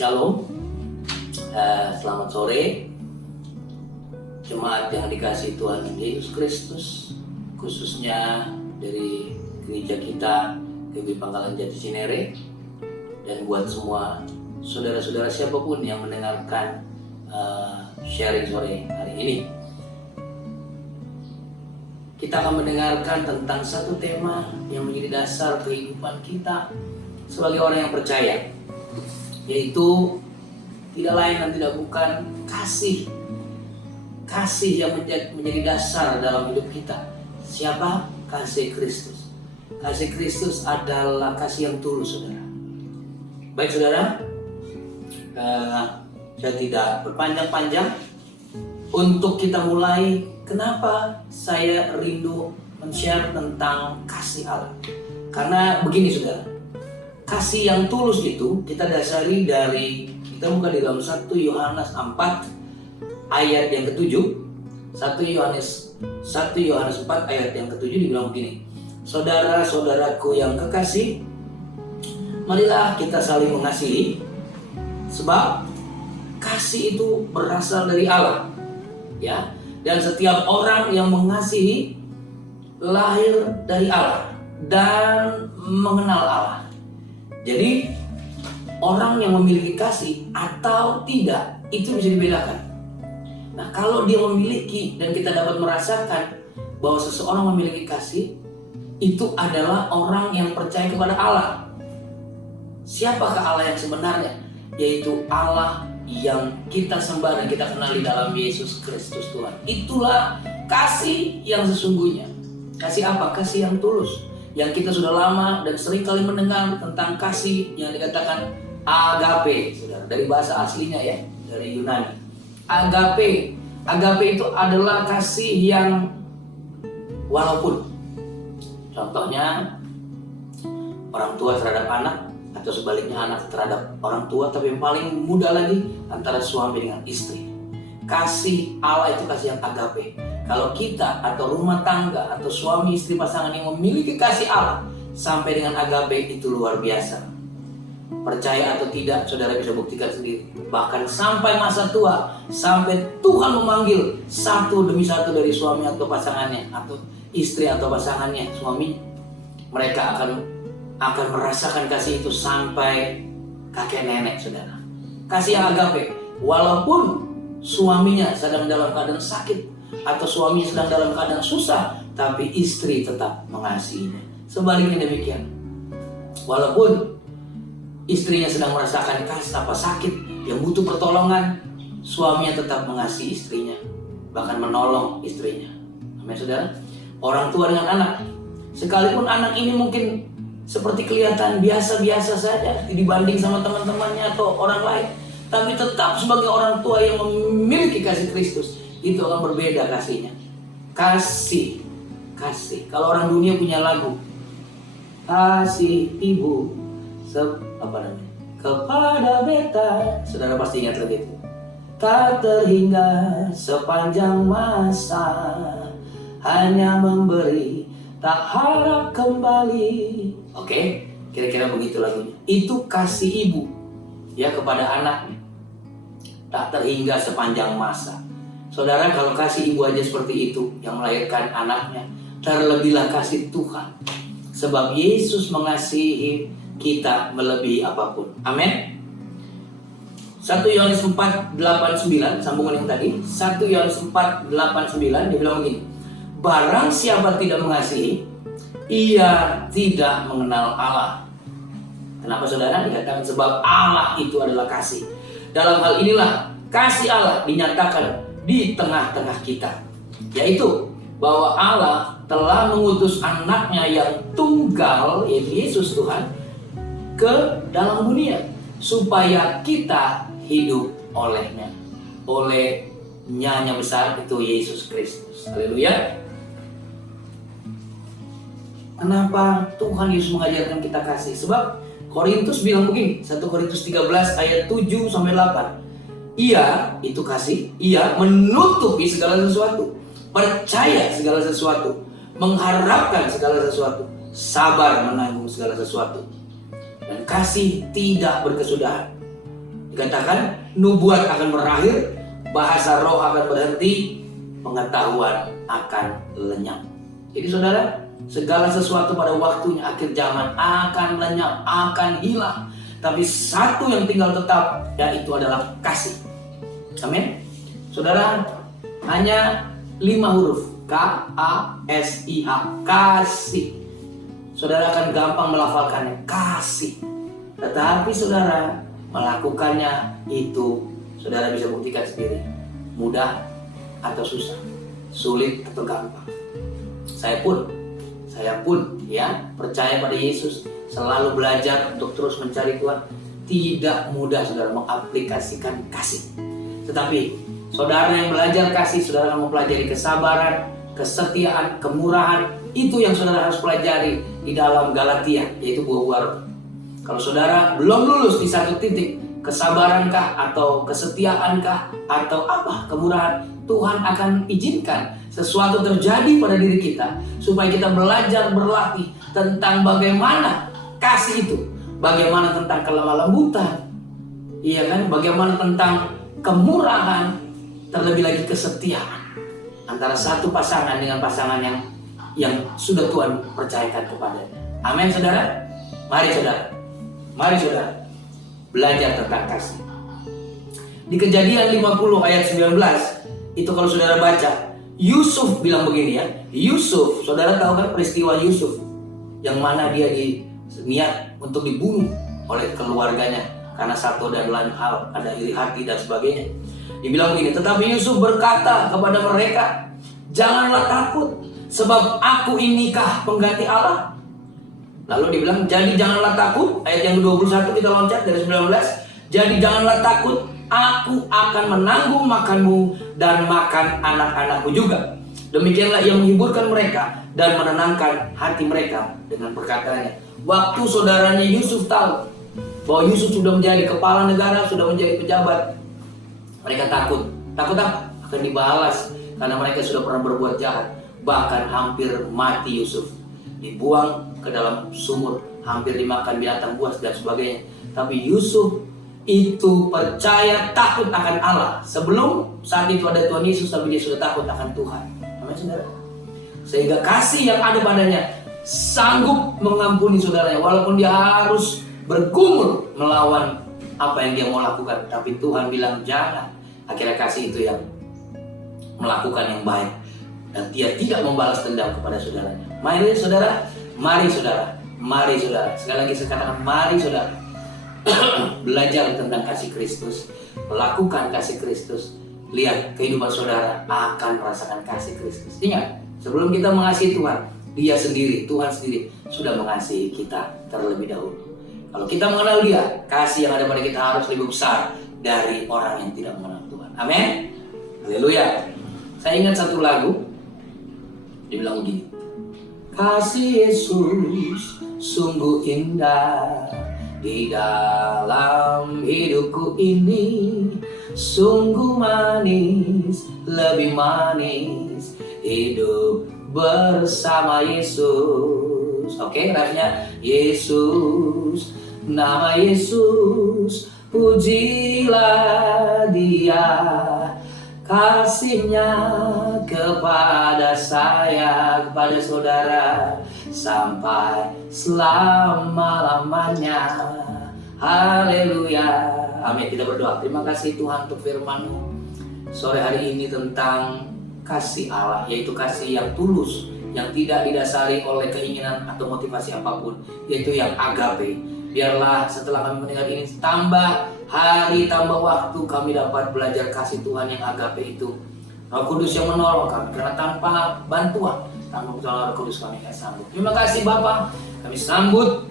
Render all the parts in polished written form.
Shalom, selamat sore jemaat yang dikasihi Tuhan Yesus Kristus, khususnya dari gereja kita GBI Pangkalan Jati Cinere, dan buat semua saudara-saudara siapapun yang mendengarkan sharing sore hari ini. Kita akan mendengarkan tentang satu tema yang menjadi dasar kehidupan kita sebagai orang yang percaya, yaitu tidak lain dan tidak bukan kasih yang menjadi dasar dalam hidup kita. Siapa? Kasih Kristus. Kasih Kristus adalah kasih yang tulus, saudara. Baik saudara, saya tidak berpanjang-panjang untuk kita mulai. Kenapa saya rindu men-share tentang kasih Allah? Karena begini saudara, kasih yang tulus itu kita dasari dari, kita buka di dalam 1 Yohanes 4 ayat yang ke-7. 1 Yohanes 4 ayat yang ke-7 dibilang begini, saudara-saudaraku yang kekasih, marilah kita saling mengasihi, sebab kasih itu berasal dari Allah, ya. Dan setiap orang yang mengasihi lahir dari Allah dan mengenal Allah. Jadi orang yang memiliki kasih atau tidak itu bisa dibedakan. Nah, kalau dia memiliki dan kita dapat merasakan bahwa seseorang memiliki kasih, itu adalah orang yang percaya kepada Allah. Siapakah Allah yang sebenarnya? Yaitu Allah yang kita sembah dan kita kenali dalam Yesus Kristus Tuhan. Itulah kasih yang sesungguhnya. Kasih apa? Kasih yang tulus. Yang kita sudah lama dan sering kali mendengar tentang kasih yang dikatakan agape, saudara. Dari bahasa aslinya ya, dari Yunani. Agape. Agape itu adalah kasih yang walaupun. Contohnya orang tua terhadap anak, atau sebaliknya anak terhadap orang tua, tapi yang paling mudah lagi antara suami dengan istri. Kasih Allah itu kasih yang agape. Kalau kita atau rumah tangga atau suami istri pasangan yang memiliki kasih Allah sampai dengan agape, itu luar biasa. Percaya atau tidak, saudara bisa buktikan sendiri. Bahkan sampai masa tua, sampai Tuhan memanggil satu demi satu dari suami atau pasangannya, atau istri atau pasangannya, suami, mereka akan merasakan kasih itu sampai kakek nenek, saudara. Kasih yang agape, walaupun suaminya sedang dalam keadaan sakit atau suaminya sedang dalam keadaan susah, tapi istri tetap mengasihinya. Sebaliknya demikian, walaupun istrinya sedang merasakan sakit yang butuh pertolongan, suaminya tetap mengasihi istrinya, bahkan menolong istrinya. Amin, saudara. Orang tua dengan anak, sekalipun anak ini mungkin seperti kelihatan biasa-biasa saja dibanding sama teman-temannya atau orang lain, tapi tetap sebagai orang tua yang memiliki kasih Kristus, itu akan berbeda kasihnya. Kasih. Kalau orang dunia punya lagu, kasih ibu kepada beta, saudara pasti ingat lagu itu. Tak terhingga sepanjang masa, hanya memberi, tak harap kembali. Oke, kira-kira begitu lagunya. Itu kasih ibu ya kepada anaknya, tak terhingga sepanjang masa. Saudara, kalau kasih ibu aja seperti itu yang melahirkan anaknya, terlebihlah kasih Tuhan. Sebab Yesus mengasihi kita melebihi apapun. Amin. 1 Yohanes 4:8-9, sambungan yang tadi. 1 Yohanes 4:8-9 dia bilang begini, barang siapa tidak mengasihi, ia tidak mengenal Allah. Kenapa saudara? Dikatakan sebab Allah itu adalah kasih. Dalam hal inilah kasih Allah dinyatakan di tengah-tengah kita, yaitu bahwa Allah telah mengutus anaknya yang tunggal, yaitu Yesus Tuhan, ke dalam dunia supaya kita hidup olehnya. Olehnya besar itu Yesus Kristus. Haleluya. Kenapa Tuhan Yesus mengajarkan kita kasih? Sebab Korintus bilang begini, 1 Korintus 13 ayat 7-8. Ia, itu kasih, ia menutupi segala sesuatu, percaya segala sesuatu, mengharapkan segala sesuatu, sabar menanggung segala sesuatu. Dan kasih tidak berkesudahan. Dikatakan nubuat akan berakhir, bahasa roh akan berhenti, pengetahuan akan lenyap. Jadi saudara, segala sesuatu pada waktunya akhir zaman akan lenyap, akan hilang. Tapi satu yang tinggal tetap, yaitu adalah kasih. Amin. Saudara, hanya 5 huruf, K-A-S-I-H, kasih. Saudara akan gampang melafalkannya, kasih. Tetapi saudara, melakukannya itu saudara bisa buktikan sendiri, mudah atau susah, sulit atau gampang. Saya pun ya percaya pada Yesus, selalu belajar untuk terus mencari Tuhan. Tidak mudah saudara mengaplikasikan kasih. Tetapi saudara yang belajar kasih, saudara akan mempelajari kesabaran, kesetiaan, kemurahan. Itu yang saudara harus pelajari di dalam Galatia, yaitu buah-buah roh. Kalau saudara belum lulus di satu titik, kesabarankah atau kesetiaankah atau apa kemurahan, Tuhan akan izinkan sesuatu terjadi pada diri kita supaya kita belajar berlatih tentang bagaimana kasih itu, bagaimana tentang kelemah lembutan, iya kan, bagaimana tentang kemurahan, terlebih lagi kesetiaan antara satu pasangan dengan pasangan yang sudah Tuhan percayakan kepadanya. Amin saudara. Mari saudara belajar tentang kasih. Di Kejadian 50 ayat 19 itu kalau saudara baca, Yusuf bilang begini ya. Yusuf, saudara tahu kan peristiwa Yusuf yang mana dia niat untuk dibunuh oleh keluarganya karena satu dan lain hal, ada iri hati dan sebagainya. Dibilang begini, tetapi Yusuf berkata kepada mereka, janganlah takut, sebab aku inikah pengganti Allah. Lalu dibilang, jadi janganlah takut. Ayat yang ke-21 kita loncat dari 19. Jadi janganlah takut, aku akan menanggung makanmu dan makan anak-anakku juga. Demikianlah ia menghiburkan mereka dan menenangkan hati mereka dengan perkataannya. Waktu saudaranya Yusuf tahu bahwa Yusuf sudah menjadi kepala negara, sudah menjadi pejabat, mereka takut. Takut apa? Akan dibalas karena mereka sudah pernah berbuat jahat. Bahkan hampir mati Yusuf, dibuang ke dalam sumur, hampir dimakan binatang buas dan sebagainya. Tapi Yusuf itu percaya, takut akan Allah. Sebelum saat itu ada Tuhan Yesus, tapi dia sudah takut akan Tuhan. Amin saudara. Sehingga kasih yang ada padanya sanggup mengampuni saudaranya, walaupun dia harus bergumul melawan apa yang dia mau lakukan. Tapi Tuhan bilang jangan. Akhirnya kasih itu yang melakukan yang baik, dan dia tidak membalas dendam kepada saudaranya. Mari saudara, mari saudara, mari saudara. Sekali lagi saya katakan, mari saudara. Belajar tentang kasih Kristus, melakukan kasih Kristus. Lihat kehidupan saudara akan merasakan kasih Kristus. Ingat, sebelum kita mengasihi Tuhan, dia sendiri, Tuhan sendiri sudah mengasihi kita terlebih dahulu. Kalau kita mengenal dia, kasih yang ada pada kita harus lebih besar dari orang yang tidak mengenal Tuhan. Amin. Haleluya. Saya ingat satu lagu, dibilang begini. Kasih Yesus sungguh indah di dalam hidupku ini, sungguh manis, lebih manis hidup bersama Yesus. Oke, rapnya Yesus, nama Yesus, pujilah dia, kasihnya kepada saya, kepada saudara, sampai selama-lamanya. Haleluya. Amin. Kita berdoa. Terima kasih Tuhan untuk firman-Mu sore hari ini tentang kasih Allah, yaitu kasih yang tulus, yang tidak didasari oleh keinginan atau motivasi apapun, yaitu yang agape. Biarlah setelah kami mendengar ini, tambah hari, tambah waktu, kami dapat belajar kasih Tuhan yang agape itu. Roh Kudus yang menolong kami, karena tanpa bantuan, tanpa pertolongan Roh Kudus kami tidak sanggup. Terima kasih Bapa, kami sambut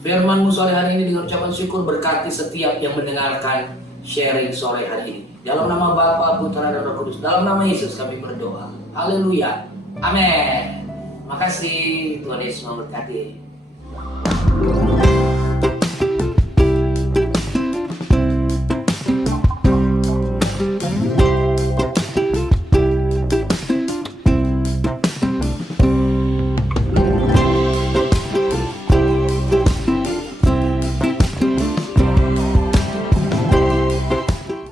firman-Mu sore hari ini dengan ucapan syukur. Berkati setiap yang mendengarkan sharing sore hari ini. Dalam nama Bapa, Putra dan Roh Kudus, dalam nama Yesus kami berdoa. Haleluya. Amin. Makasih, Tuhan Yesus memberkati.